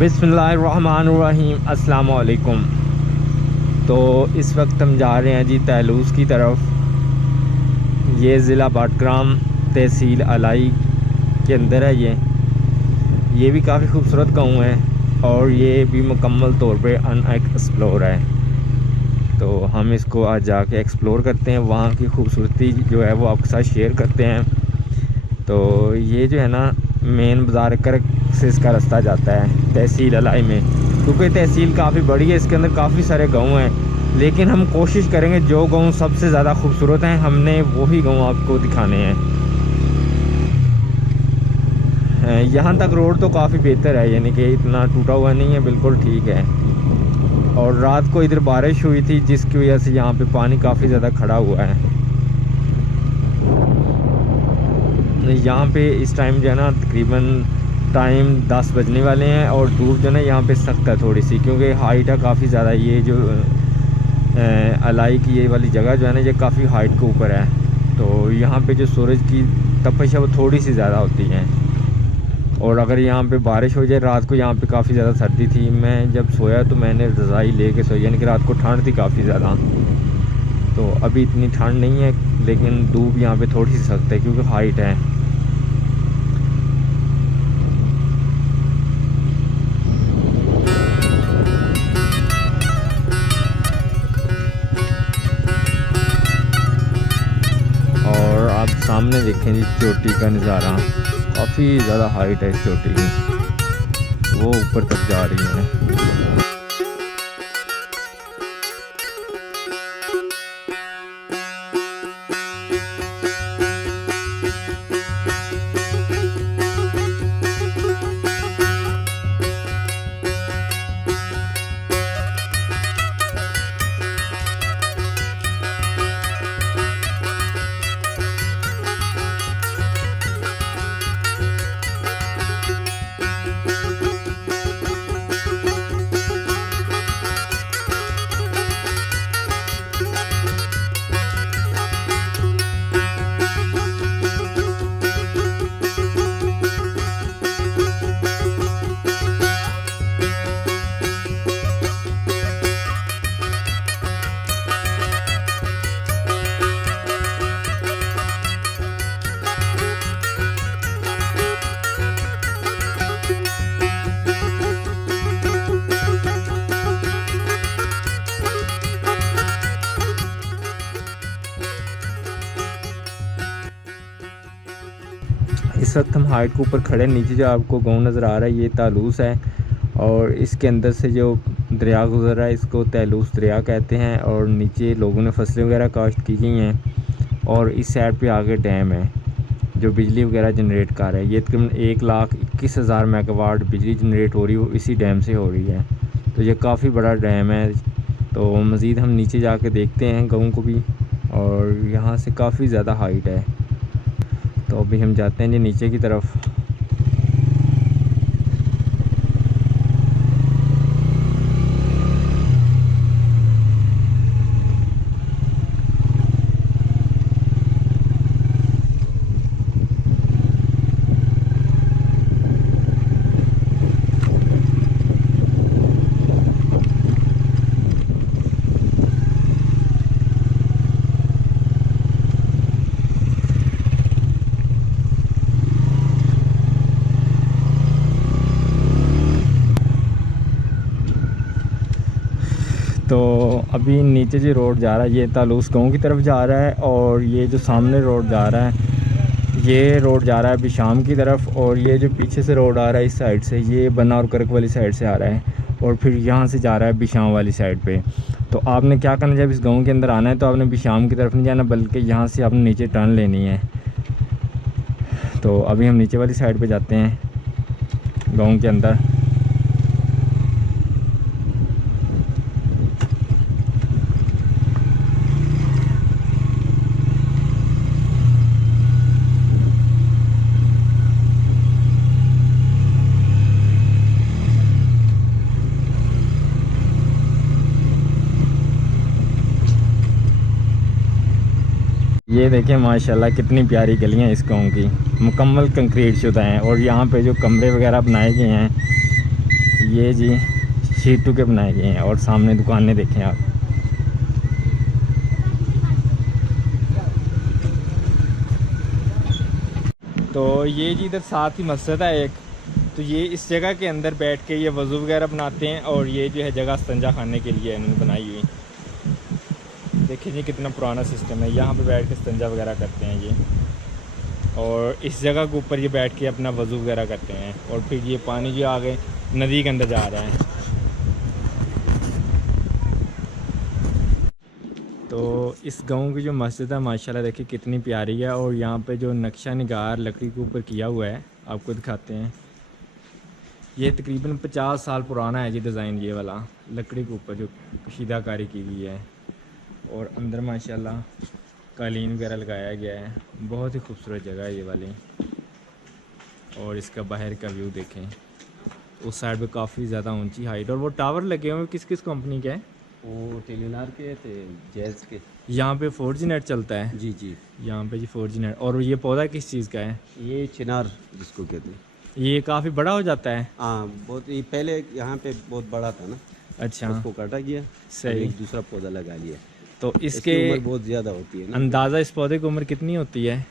बिस्मिल्लाहिर्रहमानिर्रहीम अस्सलाम वालेकुम। तो इस वक्त हम जा रहे हैं जी तहलूस की तरफ। ये ज़िला बाटग्राम तहसील अलाई के अंदर है। ये भी काफ़ी खूबसूरत गाँव है और ये भी मुकम्मल तौर पे अनएक्सप्लोर है। तो हम इसको आज जाके एक्सप्लोर करते हैं, वहाँ की खूबसूरती जो है वो आपके साथ शेयर करते हैं। तो ये जो है ना मेन बाज़ार कर से इसका रास्ता जाता है तहसील अलाई में, क्योंकि तहसील काफ़ी बड़ी है, इसके अंदर काफ़ी सारे गांव हैं। लेकिन हम कोशिश करेंगे जो गांव सबसे ज़्यादा खूबसूरत हैं हमने वही गांव आपको दिखाने हैं। यहाँ तक रोड तो काफ़ी बेहतर है, यानी कि इतना टूटा हुआ नहीं है, बिल्कुल ठीक है। और रात को इधर बारिश हुई थी जिसकी वजह से यहाँ पे पानी काफ़ी ज़्यादा खड़ा हुआ है। यहाँ पे इस टाइम जो है ना तकरीबन टाइम 10 बजने वाले हैं और धूप जो है ना यहाँ पे सख्त है थोड़ी सी, क्योंकि हाइट है काफ़ी ज़्यादा। ये जो अलाई की ये वाली जगह जो है ना ये काफ़ी हाइट के ऊपर है, तो यहाँ पे जो सूरज की तपिश है वो थोड़ी सी ज़्यादा होती है। और अगर यहाँ पे बारिश हो जाए, रात को यहाँ पे काफ़ी ज़्यादा सर्दी थी, मैं जब सोया तो मैंने रज़ाई लेके सोई, यानी कि रात को ठंड थी काफ़ी ज़्यादा। तो अभी इतनी ठंड नहीं है, लेकिन धूप यहाँ पे थोड़ी सी सख्त है क्योंकि हाइट है। और आप सामने देखें जी चोटी का नज़ारा, काफ़ी ज़्यादा हाइट है इस चोटी की, वो ऊपर तक जा रही है। इस वक्त हम हाइट के ऊपर खड़े, नीचे जो आपको गाँव नज़र आ रहा है ये तहलूस है, और इसके अंदर से जो दरिया गुजर रहा है इसको तहलूस दरिया कहते हैं। और नीचे लोगों ने फसलें वगैरह काश्त की गई हैं, और इस साइड पे आगे डैम है जो बिजली वगैरह जनरेट कर रहा है। ये तकरीबन 1,21,000 मेगावाट बिजली जनरेट हो रही है, वो इसी डैम से हो रही है। तो ये काफ़ी बड़ा डैम है। तो मज़ीद हम नीचे जाके देखते हैं गाँव को भी, और यहाँ से काफ़ी ज़्यादा हाइट है। तो अभी हम जाते हैं जी नीचे की तरफ। तो अभी नीचे जो रोड जा रहा है ये तहलूस गाँव की तरफ जा रहा है, और ये जो सामने रोड जा रहा है ये रोड जा रहा है अभी शाम की तरफ। और ये जो पीछे से रोड आ रहा है इस साइड से ये बन्ना और करक वाली साइड से आ रहा है, और फिर यहाँ से जा रहा है बिशाम वाली साइड पे। तो आपने क्या करना, जब इस गाँव के अंदर आना है तो आपने बिशाम की तरफ नहीं जाना, बल्कि यहाँ से आपने नीचे टर्न लेनी है। तो अभी हम नीचे वाली साइड पर जाते हैं गाँव के अंदर। ये देखें माशाल्लाह कितनी प्यारी गलियां इस गाँव की, मुकम्मल कंक्रीट शुदा हैं। और यहाँ पे जो कमरे वगैरह बनाए गए हैं ये जी शीटू के बनाए गए हैं और सामने दुकानें देखें आप। तो ये जी इधर साथ ही मस्जिद है एक, तो ये इस जगह के अंदर बैठ के ये वज़ू वगैरह बनाते हैं और ये जो है जगह संजा खाने के लिए इन्होंने बनाई हुई। देखिए जी कितना पुराना सिस्टम है, यहाँ पे बैठ के संजा वगैरह करते हैं ये, और इस जगह के ऊपर ये बैठ के अपना वज़ू वगैरह करते हैं। और फिर ये पानी जो आगे नदी के अंदर जा रहा है। तो इस गांव की जो मस्जिद है माशाल्लाह देखिए कितनी प्यारी है, और यहाँ पे जो नक्शा निगार लकड़ी के ऊपर किया हुआ है आपको दिखाते हैं। ये तकरीबन 50 साल पुराना है जी डिज़ाइन, ये वाला लकड़ी के ऊपर जो कशीदाकारी की गई है, और अंदर माशाल्लाह कालीन वगैरह लगाया गया है। बहुत ही खूबसूरत जगह है ये वाली। और इसका बाहर का व्यू देखें, उस साइड पे काफ़ी ज़्यादा ऊंची हाइट, और वो टावर लगे हुए किस किस कंपनी के हैं? वो टेलीनार के थे, जैज़ के। यहाँ पे 4G नेट चलता है? जी जी, यहाँ पे जी 4G नेट। और ये पौधा किस चीज़ का है? ये चिनार जिसको कहते हैं। ये काफ़ी बड़ा हो जाता है? हाँ बहुत, ये पहले यहाँ पे बहुत बड़ा था ना, अच्छा, उसको काटा गया, सही। एक दूसरा पौधा लगा लिया। तो इसकी उम्र बहुत ज़्यादा होती है ना। अंदाज़ा इस पौधे की उम्र कितनी होती है?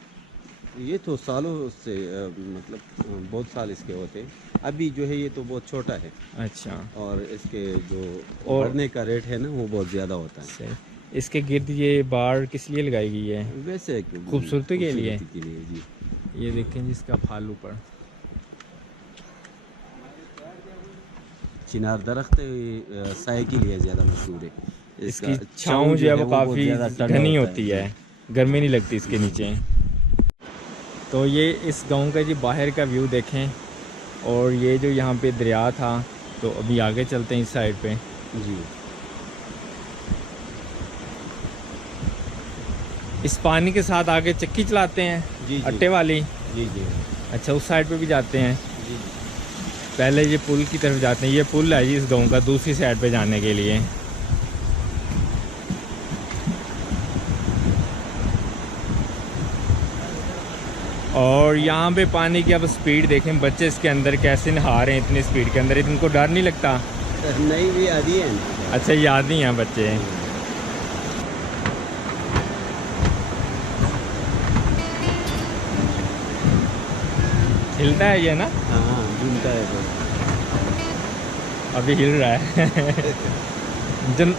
ये तो सालों से मतलब बहुत साल इसके होते हैं। अभी जो है ये तो बहुत छोटा है। अच्छा, और इसके जो और बढ़ने का रेट है ना वो बहुत ज़्यादा होता है। सही। इसके गिर्द ये बाड़ किस लिए लगाई गई है? वैसे खूबसूरती के लिए? जी। ये देखें जिसका फल ऊपर चिनार दरख्त साय के लिए ज़्यादा मशहूर है। इसकी छाँव जो है वो काफ़ी घनी होती है, गर्मी नहीं लगती इसके नीचे। तो ये इस गांव का जी बाहर का व्यू देखें, और ये जो यहाँ पे दरिया था, तो अभी आगे चलते हैं इस साइड पे। जी, इस पानी के साथ आगे चक्की चलाते हैं जी अट्टे वाली? जी। अच्छा, उस साइड पे भी जाते हैं? जी। पहले ये पुल की तरफ जाते हैं। ये पुल है जी इस गांव का दूसरी साइड पे जाने के लिए। और यहाँ पे पानी की अब स्पीड देखें, बच्चे इसके अंदर कैसे नहा रहे हैं इतनी स्पीड के अंदर। इनको डर नहीं लगता? नहीं, भी आदि है। अच्छा, याद नहीं है बच्चे। हिलता है ये ना? हाँ, झूमता है तो। अभी हिल रहा है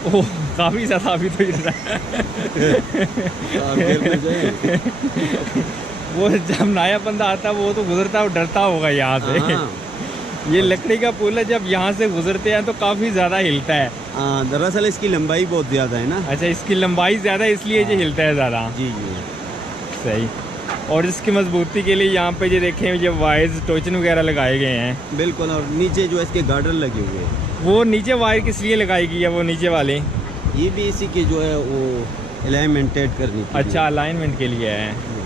ओ काफ़ी ज़्यादा अभी तो हिल रहा है वो जब नया बंदा आता है वो तो गुजरता है, डरता होगा यहाँ से। हाँ। ये लकड़ी का पुल है, जब यहाँ से गुजरते हैं तो काफ़ी ज़्यादा हिलता है। दरअसल इसकी लंबाई बहुत ज़्यादा है ना। अच्छा, इसकी लंबाई ज़्यादा है इसलिए ये हिलता है ज़्यादा। जी जी, सही। और इसकी मजबूती के लिए यहाँ पे ये देखें ये वायर्स टोचन वगैरह लगाए गए हैं। बिल्कुल। और नीचे जो इसके गार्डर लगे हुए हैं। वो नीचे वायर किस लिए लगाई गई है? वो नीचे वाले ये भी इसी के जो है वो अलाइनमेंटेड करनी। अच्छा, अलाइनमेंट के लिए है।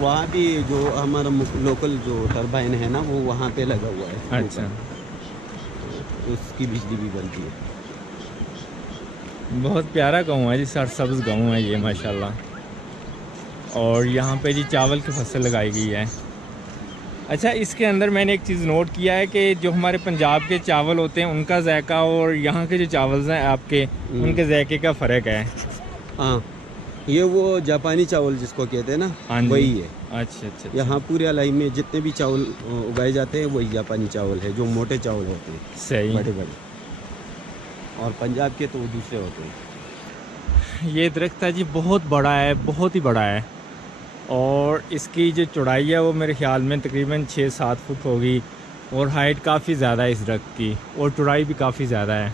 वहाँ भी जो हमारा लोकल जो टरबाइन है ना वो वहाँ पे लगा हुआ है। अच्छा, उसकी बिजली भी बनती है। बहुत प्यारा गाँव है जी, सरसब्ज गाँव है ये माशाल्लाह। और यहाँ पे जी चावल की फसल लगाई गई है। अच्छा, इसके अंदर मैंने एक चीज़ नोट किया है कि जो हमारे पंजाब के चावल होते हैं उनका जायका और यहाँ के जो चावल हैं आपके, उनके जायके का फ़र्क है। हाँ, ये वो जापानी चावल जिसको कहते हैं ना, वही है। अच्छा अच्छा। यहाँ पूरे अलाई में जितने भी चावल उगाए जाते हैं वही जापानी चावल है, जो मोटे चावल होते हैं। सही। बड़े बड़े। और पंजाब के तो वो दूसरे होते हैं। ये दरख्त है जी बहुत बड़ा है, बहुत ही बड़ा है। और इसकी जो चौड़ाई है वो मेरे ख्याल में तकरीबन 6-7 फुट होगी, और हाइट काफ़ी ज़्यादा है इस दरख्त की, और चौड़ाई भी काफ़ी ज़्यादा है।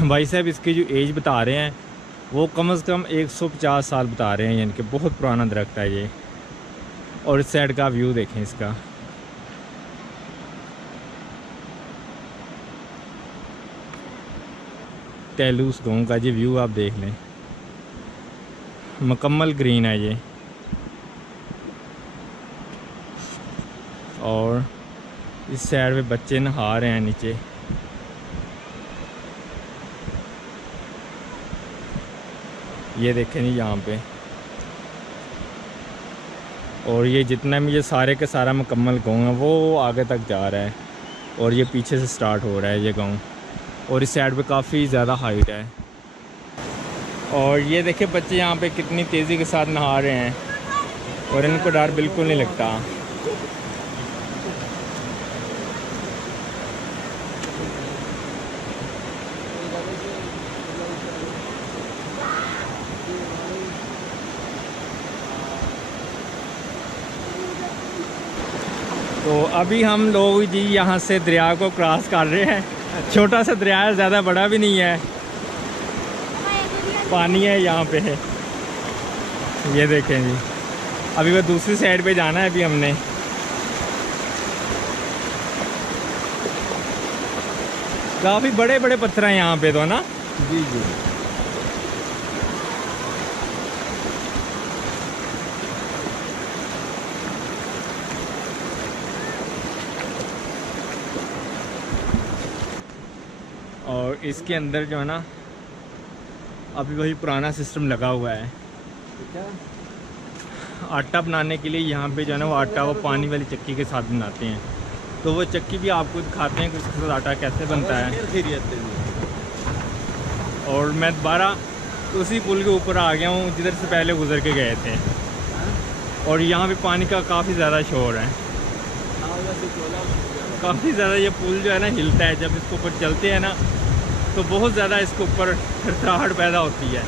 भाई साहब इसकी जो एज बता रहे हैं वो कम से कम 150 साल बता रहे हैं, यानी कि बहुत पुराना दरख्त है ये। और इस साइड का व्यू देखें इसका। तेलूस गाँव का जी व्यू आप देख लें, मुकम्मल ग्रीन है ये। और इस साइड पे बच्चे नहा रहे हैं नीचे। ये देखें जी यहाँ पे। और ये जितना भी ये सारे के सारा मुकम्मल गाँव है वो आगे तक जा रहा है और ये पीछे से स्टार्ट हो रहा है ये गाँव। और इस साइड पे काफ़ी ज़्यादा हाइट है। और ये देखिए बच्चे यहाँ पे कितनी तेज़ी के साथ नहा रहे हैं और इनको डर बिल्कुल नहीं लगता। तो अभी हम लोग जी यहाँ से दरिया को क्रॉस कर रहे हैं। छोटा सा दरिया है, ज़्यादा बड़ा भी नहीं है, पानी है यहाँ पे है। ये देखें जी, अभी वो दूसरी साइड पे जाना है अभी हमने। काफ़ी बड़े बड़े पत्थर हैं यहाँ पे तो ना। जी जी। और इसके अंदर जो है ना अभी वही पुराना सिस्टम लगा हुआ है। आटा बनाने के लिए यहाँ पे जो है ना वो आटा वो पानी वाली चक्की के साथ बनाते हैं। तो वो चक्की भी आपको दिखाते हैं कि उसके साथ आटा कैसे बनता है। और मैं दोबारा उसी पुल के ऊपर आ गया हूँ जिधर से पहले गुजर के गए थे। और यहाँ पे पानी का काफ़ी ज़्यादा शोर है, काफ़ी ज़्यादा। ये पुल जो है ना हिलता है, जब इसके ऊपर चलते हैं ना तो बहुत ज़्यादा इसके ऊपर थरथराहट पैदा होती है।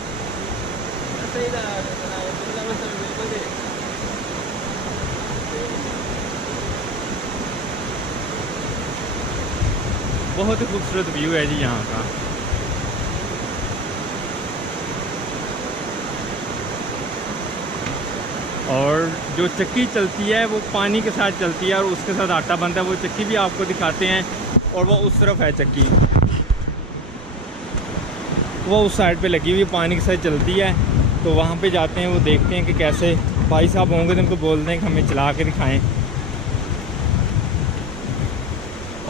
बहुत ही खूबसूरत व्यू है जी यहाँ का। और जो चक्की चलती है वो पानी के साथ चलती है और उसके साथ आटा बनता है। वो चक्की भी आपको दिखाते हैं। और वो उस तरफ है चक्की, वो उस साइड पे लगी हुई पानी के साथ चलती है। तो वहाँ पे जाते हैं, वो देखते हैं कि कैसे भाई साहब होंगे तो उनको बोलते हैं कि हमें चला के दिखाएं।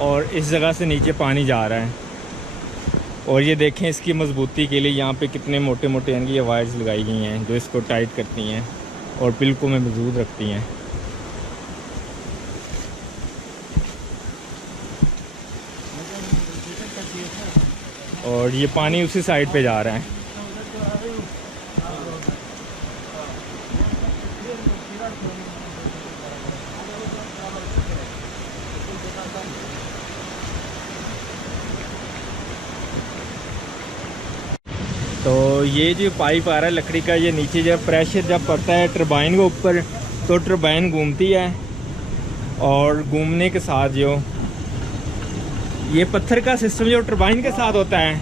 और इस जगह से नीचे पानी जा रहा है। और ये देखें इसकी मजबूती के लिए यहाँ पे कितने मोटे मोटे इनकी ये वायर्स लगाई गई हैं जो इसको टाइट करती हैं और पिल को महफूज रखती हैं। और ये पानी उसी साइड पे जा रहा है। तो ये जो पाइप आ रहा है लकड़ी का, ये नीचे जब प्रेशर जब पड़ता है टरबाइन के ऊपर तो टरबाइन घूमती है। और घूमने के साथ जो ये पत्थर का सिस्टम जो टरबाइन के साथ होता है,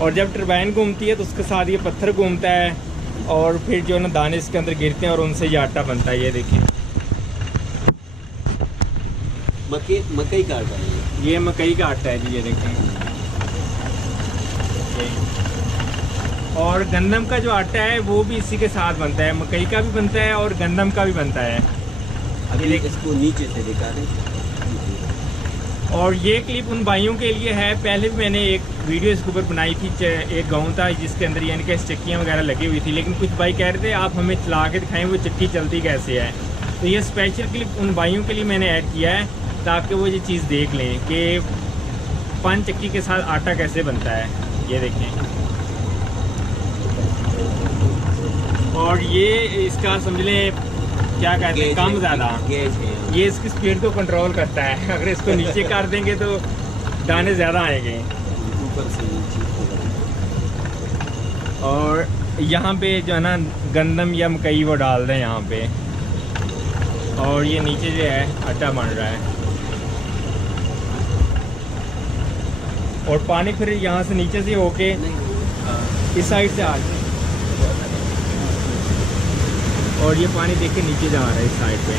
और जब टरबाइन घूमती है तो उसके साथ ये पत्थर घूमता है और फिर जो ना दाने इसके अंदर गिरते हैं और उनसे ये आटा बनता है। ये देखिए मकई का आटा है, ये मकई का आटा है जी, ये देखें। और गंदम का जो आटा है वो भी इसी के साथ बनता है, मकई का भी बनता है और गंदम का भी बनता है। अभी इसको नीचे से दिखा दें। और ये क्लिप उन भाइयों के लिए है, पहले भी मैंने एक वीडियो इसके ऊपर बनाई थी। एक गाँव था जिसके अंदर यानी कि चक्कियाँ वगैरह लगी हुई थी, लेकिन कुछ भाई कह रहे थे आप हमें चला के दिखाएं वो चक्की चलती कैसे है। तो ये स्पेशल क्लिप उन भाइयों के लिए मैंने ऐड किया है ताकि वो ये चीज़ देख लें कि पान चक्की के साथ आटा कैसे बनता है। ये देखें। और ये इसका समझ लें क्या कहते हैं, कम ज़्यादा ये इसकी स्पीड को कंट्रोल करता है। अगर इसको नीचे कर देंगे तो दाने ज़्यादा आएंगे। ऊपर से नीचे। और यहाँ पे जो है ना गंदम या मकई वो डाल दें यहाँ पे। और ये नीचे जो है आटा बन रहा है। और पानी फिर यहाँ से नीचे से होके इस साइड से आ जाए और ये पानी देख के नीचे जा रहा है इस साइड पे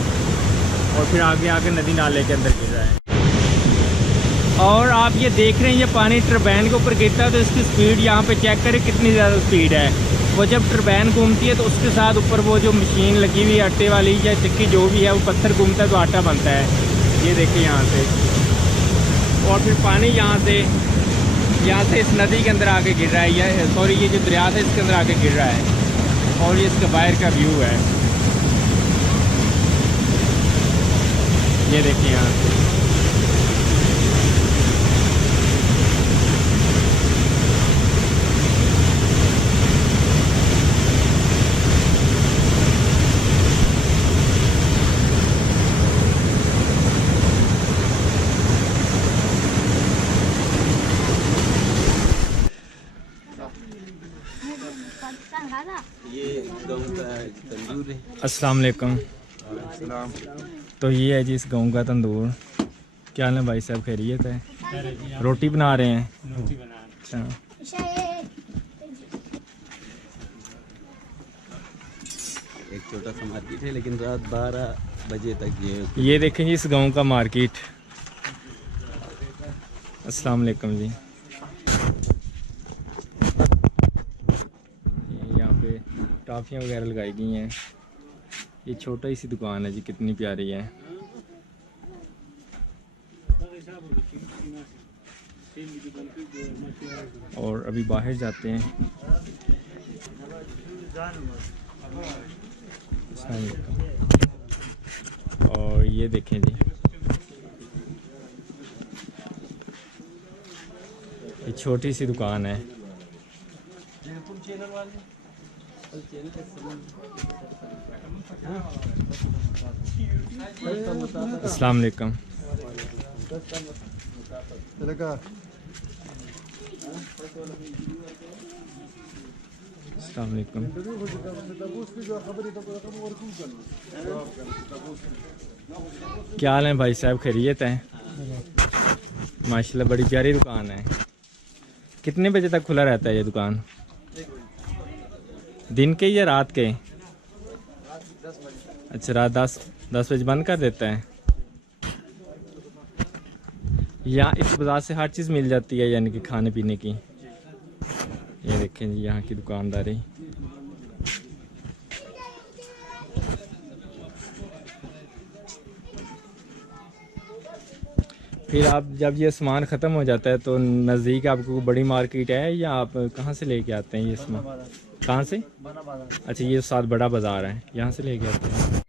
और फिर आगे आके नदी नाले के अंदर गिर रहा है। और आप ये देख रहे हैं ये पानी टरबाइन के ऊपर गिरता है तो इसकी स्पीड यहाँ पे चेक करें कितनी ज़्यादा स्पीड है। वो जब टरबाइन घूमती है तो उसके साथ ऊपर वो जो मशीन लगी हुई है आटे वाली या चक्की जो भी है वो पत्थर घूमता है तो आटा बनता है। ये देखिए यहाँ से। और फिर पानी यहाँ से इस नदी के अंदर आके गिर रहा है, या सॉरी ये जो दरिया था इसके अंदर आके गिर रहा है। और ये इसका बाहर का व्यू है। ये देखिए यहाँ से ये गाँव का तंदूर है। अस्सलाम वालेकुम। तो ये है जी इस गाँव का तंदूर। क्या हाल है भाई साहब, खैरियत है? रोटी बना रहे हैं? अच्छा, एक छोटा सा मार्केट है, लेकिन रात 12 बजे तक ये देखें जी इस गांव का मार्केट। अस्सलाम वालेकुम जी। यहाँ पे टॉफियाँ वगैरह लगाई गई हैं। ये छोटा ही सी दुकान है जी, कितनी प्यारी है। और अभी बाहर जाते हैं। अस्सलाम वालेकुम। और ये देखें जी, ये छोटी सी दुकान है। अस्सलाम वालेकुम। अस्सलाम वालेकुम। क्या हाल है भाई साहब, खैरियत है? माशाल्लाह बड़ी प्यारी दुकान है। कितने बजे तक खुला रहता है ये दुकान? दिन के या रात के? अच्छा, रात 10 बजे बंद कर देता है। यहाँ इस बाज़ार से हर चीज़ मिल जाती है, यानी कि खाने पीने की। ये देखें जी यहाँ की दुकानदारी। फिर आप जब ये सामान ख़त्म हो जाता है तो नज़दीक आपको बड़ी मार्केट है, या आप कहाँ से लेके आते हैं ये सामान? कहाँ से? अच्छा, ये साथ बड़ा बाज़ार है, यहाँ से लेके आते हैं।